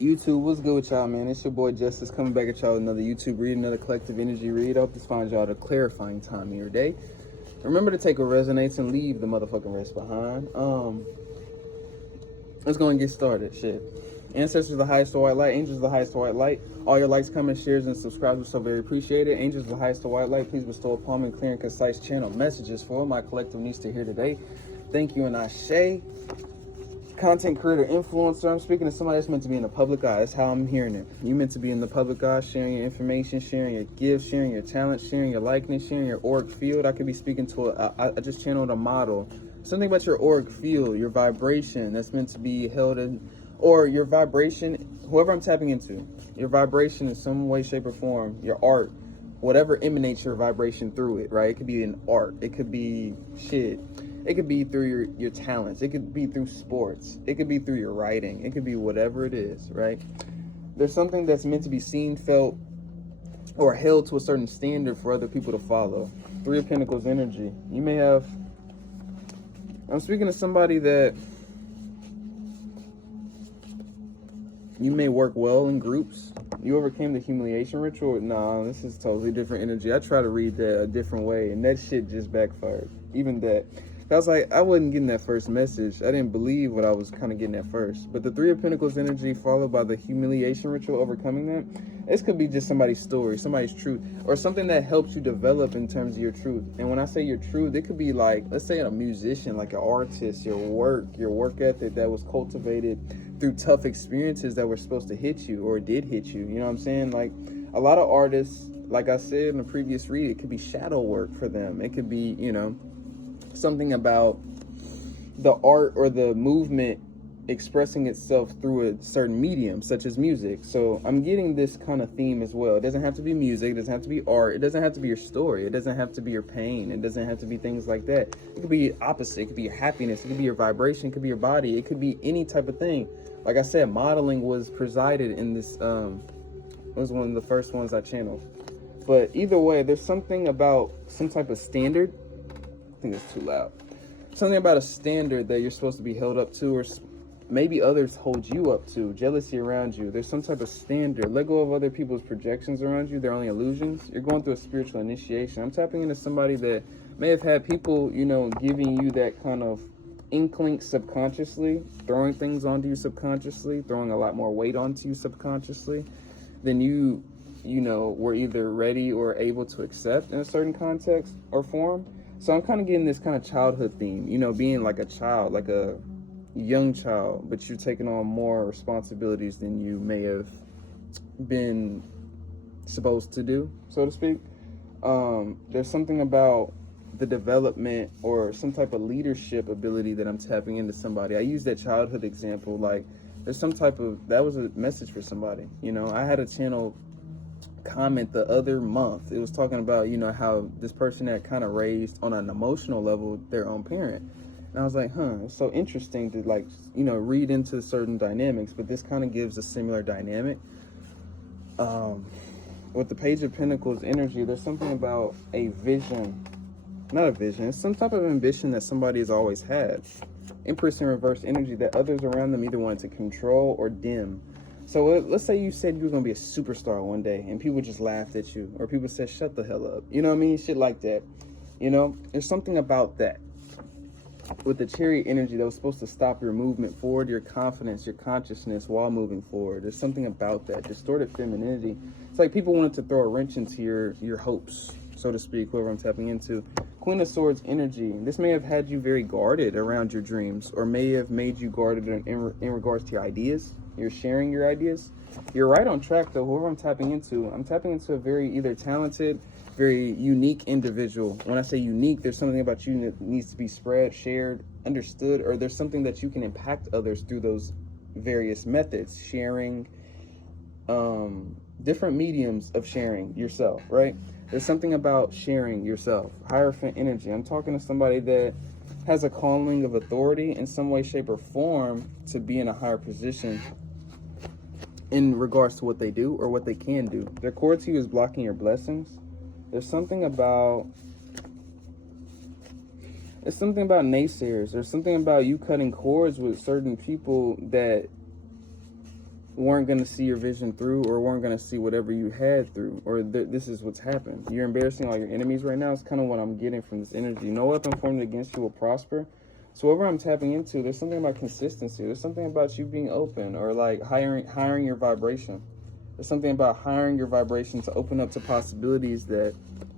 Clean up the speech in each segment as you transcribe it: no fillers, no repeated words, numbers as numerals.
YouTube, what's good with y'all, man? It's your boy Justice coming back at y'all with another YouTube read, another collective energy read. I hope this finds y'all at a clarifying time of your day. Remember to take what resonates and leave the motherfucking rest behind. Let's go and get started. Shit. Ancestors of the highest to white light, angels of the highest to white light. All your likes, comments, shares, and subscribes are so very appreciated. Angels of the highest to white light, please bestow upon me clear and concise channel messages for my collective needs to hear today. Thank you and Ashe. Content creator, influencer. I'm speaking to somebody that's meant to be in the public eye. That's how I'm hearing it. You meant to be in the public eye, sharing your information, sharing your gifts, sharing your talent, sharing your likeness, sharing your auric field. I could be speaking to I just channeled a model. Something about your auric field, your vibration that's meant to be held in, or your vibration, whoever I'm tapping into, your vibration in some way, shape, or form, your art, whatever emanates your vibration through it, right? It could be an art. It could be shit. It could be through your talents. It could be through sports. It could be through your writing. It could be whatever it is, right? There's something that's meant to be seen, felt, or held to a certain standard for other people to follow. Three of Pentacles energy. You may have... I'm speaking to somebody that you may work well in groups. You overcame the humiliation ritual. Nah, this is totally different energy. I try to read that a different way, and that shit just backfired. Even that. I was like, I wasn't getting that first message. I didn't believe what I was kind of getting at first. But the Three of Pentacles energy followed by the humiliation ritual, overcoming that, this could be just somebody's story, somebody's truth, or something that helps you develop in terms of your truth. And when I say your truth, it could be like, let's say a musician, like an artist, your work ethic that was cultivated through tough experiences that were supposed to hit you or did hit you. You know what I'm saying? Like a lot of artists, like I said in the previous read, it could be shadow work for them. It could be, you know, something about the art or the movement expressing itself through a certain medium, such as music. So I'm getting this kind of theme as well. It doesn't have to be music. It doesn't have to be art. It doesn't have to be your story. It doesn't have to be your pain. It doesn't have to be things like that. It could be opposite. It could be your happiness. It could be your vibration. It could be your body. It could be any type of thing. Like I said, modeling was presided in this, it was one of the first ones I channeled. But either way, there's something about some type of standard. I think it's too loud. Something about a standard that you're supposed to be held up to, or maybe others hold you up to, jealousy around you. There's some type of standard. Let go of other people's projections around you. They're only illusions. You're going through a spiritual initiation. I'm tapping into somebody that may have had people, you know, giving you that kind of inkling subconsciously, throwing things onto you subconsciously, throwing a lot more weight onto you subconsciously than you know, were either ready or able to accept in a certain context or form. So I'm kind of getting this kind of childhood theme, you know, being like a child, like a young child, but you're taking on more responsibilities than you may have been supposed to do, so to speak. There's something about the development or some type of leadership ability that I'm tapping into somebody. I use that childhood example, like there's some type of, that was a message for somebody. You know, I had a channel comment the other month. It was talking about, you know, how this person had kind of raised on an emotional level their own parent. And I was like, it's so interesting to, like, you know, read into certain dynamics, but this kind of gives a similar dynamic. With the Page of Pentacles energy, there's something about a vision, not a vision, it's some type of ambition that somebody has always had. Empress in reverse energy that others around them either wanted to control or dim. So let's say you said you were going to be a superstar one day and people just laughed at you, or people said, shut the hell up. You know what I mean? Shit like that. You know, there's something about that. With the Chariot energy that was supposed to stop your movement forward, your confidence, your consciousness while moving forward. There's something about that. Distorted femininity. It's like people wanted to throw a wrench into your hopes, so to speak, whoever I'm tapping into. Queen of Swords energy. This may have had you very guarded around your dreams, or may have made you guarded in regards to your ideas. You're sharing your ideas. You're right on track though, whoever I'm tapping into a very either talented, very unique individual. When I say unique, there's something about you that needs to be spread, shared, understood, or there's something that you can impact others through those various methods, sharing, different mediums of sharing yourself, right? There's something about sharing yourself. Hierophant energy. I'm talking to somebody that has a calling of authority in some way, shape, or form to be in a higher position in regards to what they do or what they can do. Their cord to you is blocking your blessings. There's something about naysayers. There's something about you cutting cords with certain people that weren't going to see your vision through, or weren't going to see whatever you had through, or this is what's happened. You're embarrassing all your enemies right now. It's kind of what I'm getting from this energy. No weapon formed against you will prosper. So whatever I'm tapping into, there's something about consistency. There's something about you being open, or like hiring your vibration. There's something about hiring your vibration to open up to possibilities that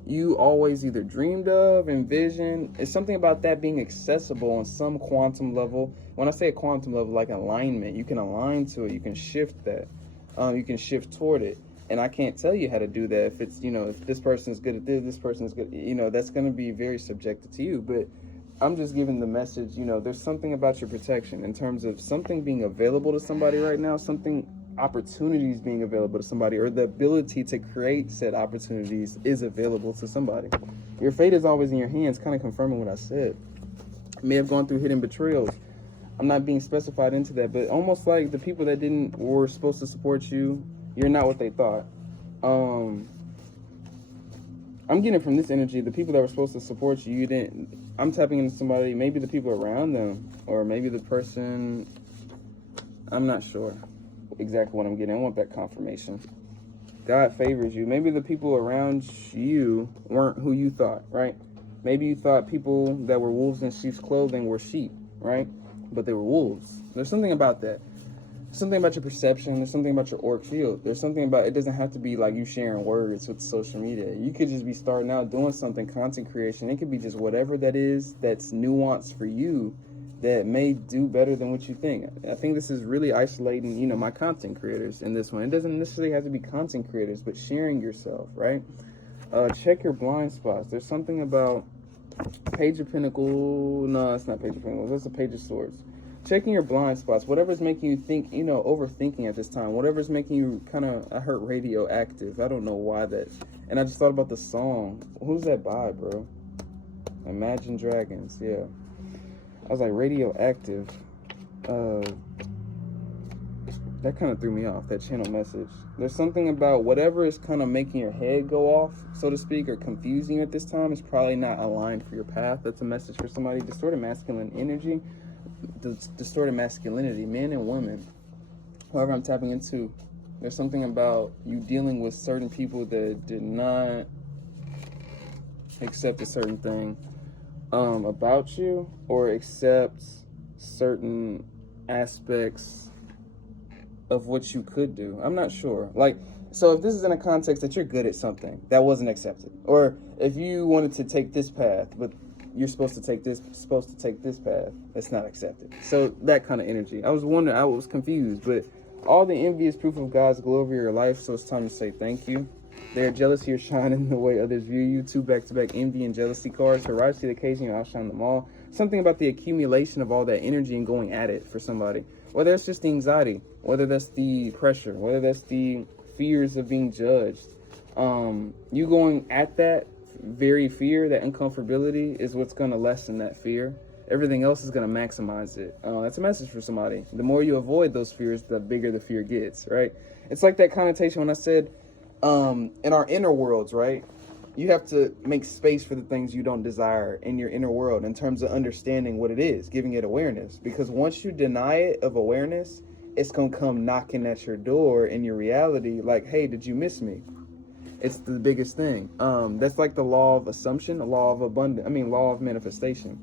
you always either dreamed of, envisioned. It's something about that being accessible on some quantum level. When I say a quantum level, like alignment, you can align to it. You can shift that. You can shift toward it. And I can't tell you how to do that. If it's, if this person is good at this person is good, that's going to be very subjective to you. But I'm just giving the message, there's something about your protection in terms of something being available to somebody right now, opportunities being available to somebody, or the ability to create said opportunities is available to somebody. Your fate is always in your hands, kind of confirming what I said. May have gone through hidden betrayals. I'm not being specified into that, but almost like the people that were supposed to support you, you're not what they thought. I'm getting from this energy, the people that were supposed to support you, you didn't. I'm tapping into somebody, maybe the people around them, or maybe the person, I'm not sure exactly what I'm getting. I want that confirmation. God favors you. Maybe the people around you weren't who you thought, right? Maybe you thought people that were wolves in sheep's clothing were sheep, right? But they were wolves. There's something about that. Something about your perception. There's something about your auric field. There's something about, it doesn't have to be like you sharing words with social media. You could just be starting out doing something, content creation. It could be just whatever that is that's nuanced for you that may do better than what you think. I think this is really isolating, my content creators in this one. It doesn't necessarily have to be content creators, but sharing yourself, right? Check your blind spots. There's something about Page of Pentacles. No, it's not Page of Pentacles. That's a Page of Swords. Checking your blind spots. Whatever's making you think, overthinking at this time. Whatever's making you I heard radioactive. I don't know why that. And I just thought about the song. Who's that by, bro? Imagine Dragons, yeah. I was like, radioactive. That kind of threw me off, that channel message. There's something about whatever is kind of making your head go off, so to speak, or confusing you at this time is probably not aligned for your path. That's a message for somebody. Distorted masculine energy, distorted masculinity, men and women. However I'm tapping into, there's something about you dealing with certain people that did not accept a certain thing about you, or accept certain aspects of what you could do. I'm not sure. So if this is in a context that you're good at something that wasn't accepted, or if you wanted to take this path, but you're supposed to take this path, it's not accepted. So that kind of energy. I was wondering, I was confused, but all the envy is proof of God's glory over your life, so it's time to say thank you. They're jealous of your shining the way others view you. 2 back-to-back envy and jealousy cards. To rise to the occasion, you outshine them all. Something about the accumulation of all that energy and going at it for somebody. Whether it's just the anxiety, whether that's the pressure, whether that's the fears of being judged. You going at that very fear, that uncomfortability, is what's going to lessen that fear. Everything else is going to maximize it. That's a message for somebody. The more you avoid those fears, the bigger the fear gets, right? It's like that connotation when I said, in our inner worlds, right? You have to make space for the things you don't desire in your inner world in terms of understanding what it is, giving it awareness. Because once you deny it of awareness, it's going to come knocking at your door in your reality like, hey, did you miss me? It's the biggest thing. That's like the law of assumption, the law of law of manifestation.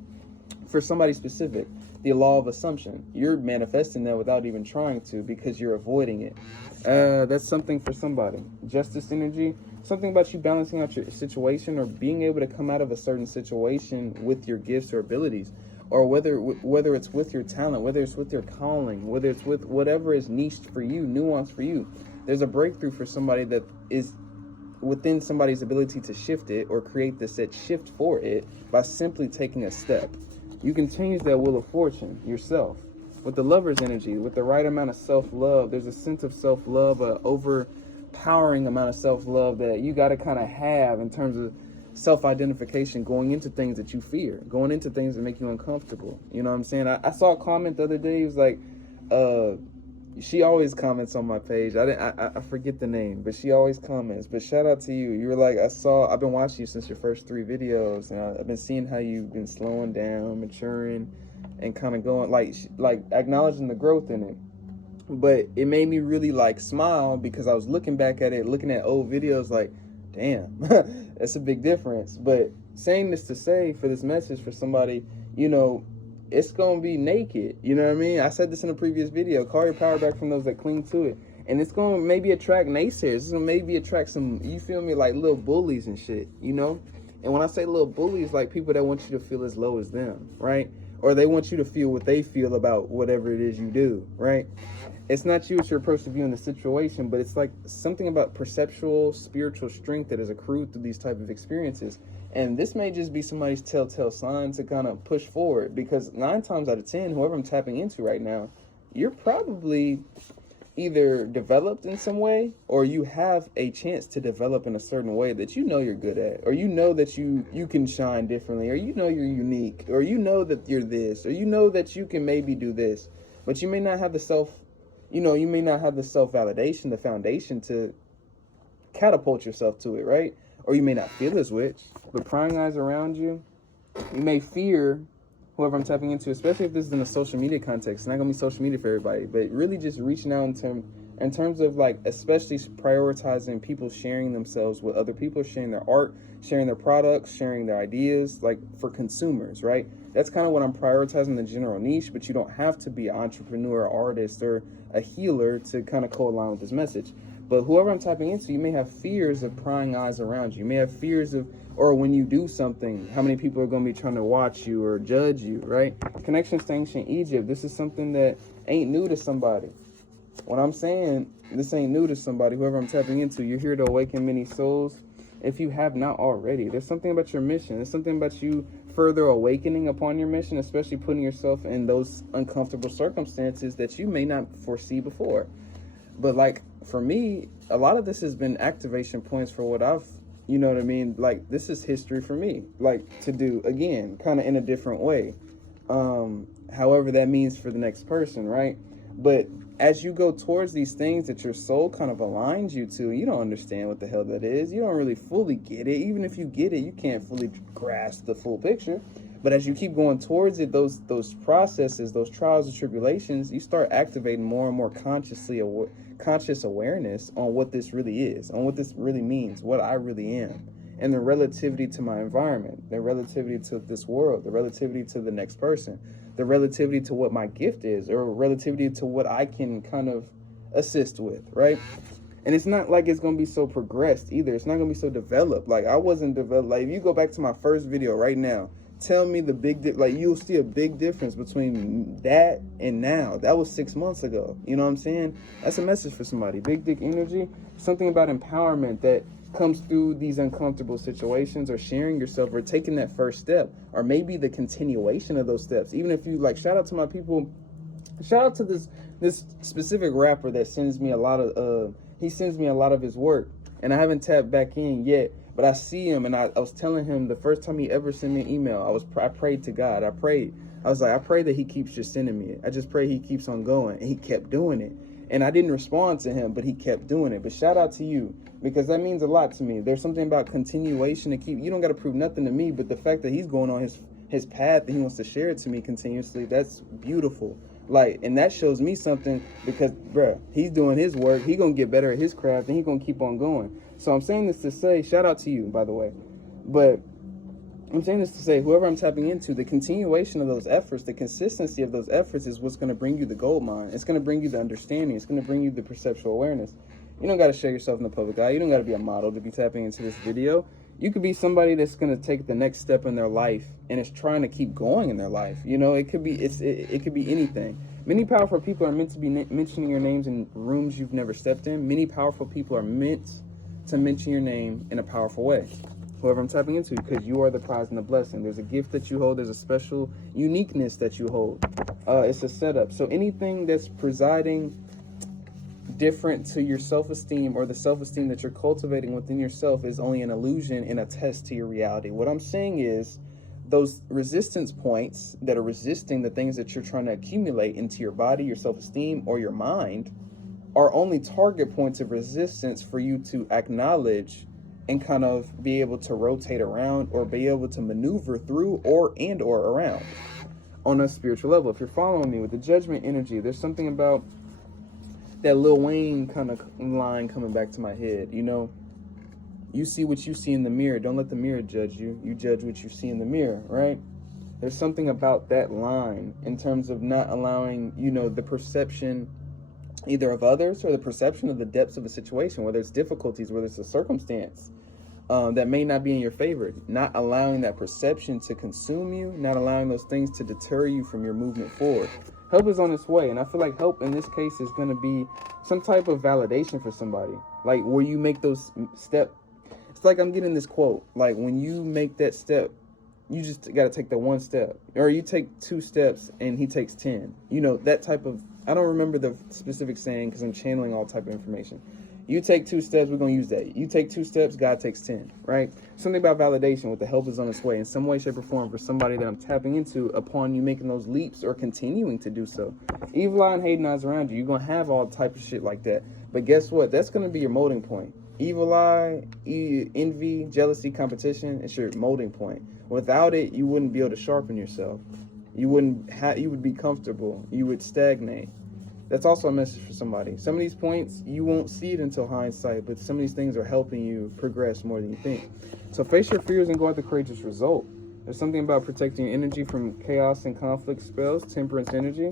For somebody specific, the law of assumption. You're manifesting that without even trying to because you're avoiding it. That's something for somebody. Justice energy, something about you balancing out your situation or being able to come out of a certain situation with your gifts or abilities, or whether it's with your talent, whether it's with your calling, whether it's with whatever is niched for you, nuanced for you. There's a breakthrough for somebody that is within somebody's ability to shift it or create the set shift for it by simply taking a step. You can change that wheel of fortune yourself. With the lover's energy, with the right amount of self-love, there's a sense of self-love, an overpowering amount of self-love that you got to kind of have in terms of self-identification, going into things that you fear, going into things that make you uncomfortable. You know what I'm saying? I saw a comment the other day. It was like, she always comments on my page. I forget the name, but she always comments. But shout out to you. You were like, I've been watching you since your first 3 videos, and I've been seeing how you've been slowing down, maturing, and kind of going, like acknowledging the growth in it. But it made me really like smile because I was looking back at it, looking at old videos like, damn, that's a big difference. But saying this to say for this message for somebody, you know, it's going to be naked. You know what I mean? I said this in a previous video. Call your power back from those that cling to it. And it's going to maybe attract naysayers. It's going to maybe attract some, you feel me, like little bullies and shit, you know? And when I say little bullies, like people that want you to feel as low as them, right? Or they want you to feel what they feel about whatever it is you do, right? It's not you, it's your approach to viewing the situation, but it's like something about perceptual, spiritual strength that is accrued through these type of experiences. And this may just be somebody's telltale sign to kind of push forward, because 9 times out of 10, whoever I'm tapping into right now, you're probably either developed in some way, or you have a chance to develop in a certain way that you know you're good at, or you know that you can shine differently, or you know you're unique, or you know that you're this, or you know that you can maybe do this, but you may not have the self-validation, the foundation to catapult yourself to it, right? Or you may not feel as which, but prying eyes around you, you may fear whoever I'm tapping into, especially if this is in a social media context. It's not gonna be social media for everybody, but really just reaching out in terms of like, especially prioritizing people sharing themselves with other people, sharing their art, sharing their products, sharing their ideas, like for consumers, right? That's kind of what I'm prioritizing, the general niche, but you don't have to be an entrepreneur, artist, or a healer to kind of co-align with this message. But whoever I'm tapping into, you may have fears of prying eyes around you. You may have fears of, or when you do something, how many people are going to be trying to watch you or judge you, right? Connections to ancient Egypt. This is something that ain't new to somebody. When I'm saying this ain't new to somebody, whoever I'm tapping into, you're here to awaken many souls. If you have not already, there's something about your mission. There's something about you further awakening upon your mission, especially putting yourself in those uncomfortable circumstances that you may not foresee before. But like for me, a lot of this has been activation points for what I've, you know what I mean? Like this is history for me, like to do again, kind of in a different way. However that means for the next person, right? But as you go towards these things that your soul kind of aligns you to, you don't understand what the hell that is. You don't really fully get it. Even if you get it, you can't fully grasp the full picture. But as you keep going towards it, those processes, those trials and tribulations, you start activating more and more conscious awareness on what this really is, on what this really means, what I really am, and the relativity to my environment, the relativity to this world, the relativity to the next person, the relativity to what my gift is, or relativity to what I can kind of assist with, right? And it's not like it's going to be so progressed either. It's not going to be so developed. Like I wasn't developed. Like if you go back to my first video right now, tell me the like you'll see a big difference between that and now. That was 6 months ago. You know what I'm saying? That's a message for somebody. Big dick energy, something about empowerment that comes through these uncomfortable situations, or sharing yourself, or taking that first step, or maybe the continuation of those steps. Even if you like, shout out to my people, shout out to this specific rapper that sends me a lot of he sends me a lot of his work, and I haven't tapped back in yet. But I see him, and I was telling him the first time he ever sent me an email, I prayed to God. I was like, I pray that he keeps just sending me it. I just pray he keeps on going. And he kept doing it. And I didn't respond to him, but he kept doing it. But shout out to you, because that means a lot to me. There's something about continuation to keep. You don't got to prove nothing to me, but the fact that he's going on his path and he wants to share it to me continuously, that's beautiful. Like, and that shows me something, because, bruh, he's doing his work. He going to get better at his craft, and he going to keep on going. So I'm saying this to say, shout out to you, by the way. But I'm saying this to say, whoever I'm tapping into, the continuation of those efforts, the consistency of those efforts is what's going to bring you the gold mine. It's going to bring you the understanding. It's going to bring you the perceptual awareness. You don't got to show yourself in the public eye. You don't got to be a model to be tapping into this video. You could be somebody that's going to take the next step in their life and is trying to keep going in their life. You know, it could be it could be anything. Many powerful people are meant to be mentioning your names in rooms you've never stepped in. Many powerful people are meant to mention your name in a powerful way. Whoever I'm tapping into, because you are the prize and the blessing. There's a gift that you hold. There's a special uniqueness that you hold. It's a setup. So anything that's presiding different to your self-esteem, or the self-esteem that you're cultivating within yourself, is only an illusion and a test to your reality. What I'm saying is, those resistance points that are resisting the things that you're trying to accumulate into your body, your self-esteem, or your mind, are only target points of resistance for you to acknowledge and kind of be able to rotate around, or be able to maneuver through, or around on a spiritual level. If you're following me with the judgment energy, there's something about that Lil Wayne kind of line coming back to my head, you know? You see what you see in the mirror. Don't let the mirror judge you. You judge what you see in the mirror, right? There's something about that line in terms of not allowing, you know, the perception either of others or the perception of the depths of a situation, whether it's difficulties, whether it's a circumstance that may not be in your favor. Not allowing that perception to consume you, not allowing those things to deter you from your movement forward. Help is on its way, and I feel like help in this case is going to be some type of validation for somebody. Like where you make those steps. It's like I'm getting this quote, like when you make that step, you just got to take the one step, or you take 2 steps and he takes 10. You know, that type of, I don't remember the specific saying because I'm channeling all type of information. You take 2 steps, we're going to use that. You take 2 steps, God takes 10, right? Something about validation with the help is on its way in some way, shape, or form for somebody that I'm tapping into upon you making those leaps or continuing to do so. Evil eye and hating eyes around you, you're going to have all type of shit like that. But guess what? That's going to be your molding point. Evil eye, envy, jealousy, competition, it's your molding point. Without it, you wouldn't be able to sharpen yourself. You would be comfortable. You would stagnate. That's also a message for somebody. Some of these points, you won't see it until hindsight, but some of these things are helping you progress more than you think. So face your fears and go out the courageous result. There's something about protecting your energy from chaos and conflict spells, temperance energy.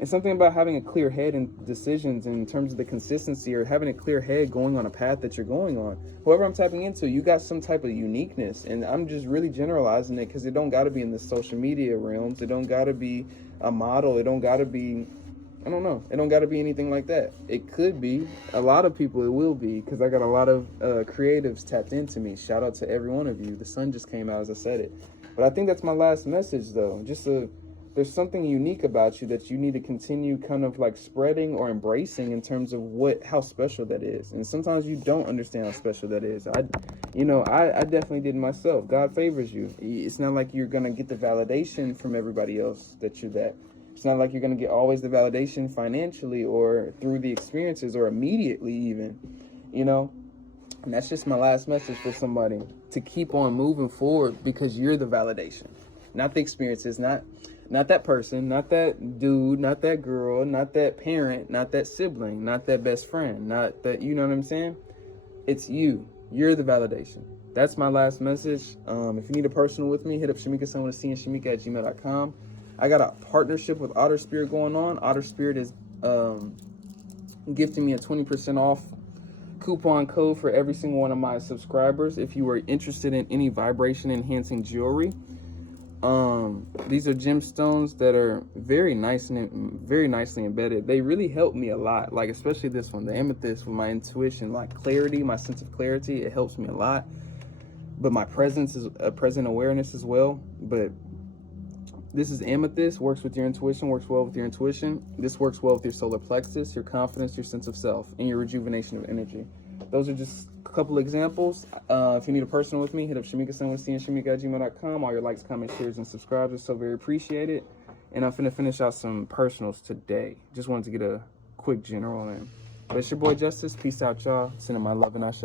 And something about having a clear head in decisions in terms of the consistency, or having a clear head going on a path that you're going on. Whoever I'm tapping into, you got some type of uniqueness. And I'm just really generalizing it because it don't got to be in the social media realms. It don't got to be a model. It don't got to be, I don't know. It don't got to be anything like that. It could be. A lot of people it will be, because I got a lot of creatives tapped into me. Shout out to every one of you. The sun just came out as I said it. But I think that's my last message, though. There's something unique about you that you need to continue kind of like spreading or embracing in terms of how special that is. And sometimes you don't understand how special that is. I definitely did myself. God favors you. It's not like you're going to get the validation from everybody else that you're that. It's not like you're going to get always the validation financially or through the experiences or immediately even, you know. And that's just my last message for somebody, to keep on moving forward, because you're the validation, not the experiences, not that person, not that dude, not that girl, not that parent, not that sibling, not that best friend, not that, you know what I'm saying? It's you. You're the validation. That's my last message. If you need a personal with me, hit up Shamika-san with a C and Shamika@gmail.com. I got a partnership with Otter Spirit going on. Otter Spirit is gifting me a 20% off coupon code for every single one of my subscribers. If you are interested in any vibration enhancing jewelry, these are gemstones that are very nice and very nicely embedded. They really help me a lot, like especially this one, the amethyst, with my intuition, like clarity, my sense of clarity. It helps me a lot. But my presence is a present awareness as well. But this is amethyst, works with your intuition, works well with your intuition. This works well with your solar plexus, your confidence, your sense of self, and your rejuvenation of energy. Those are just a couple examples. If you need a personal with me, hit up Shamika-san with C and Shamika@gmail.com. All your likes, comments, shares, and subscribes are so very appreciated. And I'm finna finish out some personals today. Just wanted to get a quick general in. But it's your boy Justice. Peace out, y'all. Sending my love and Ashe.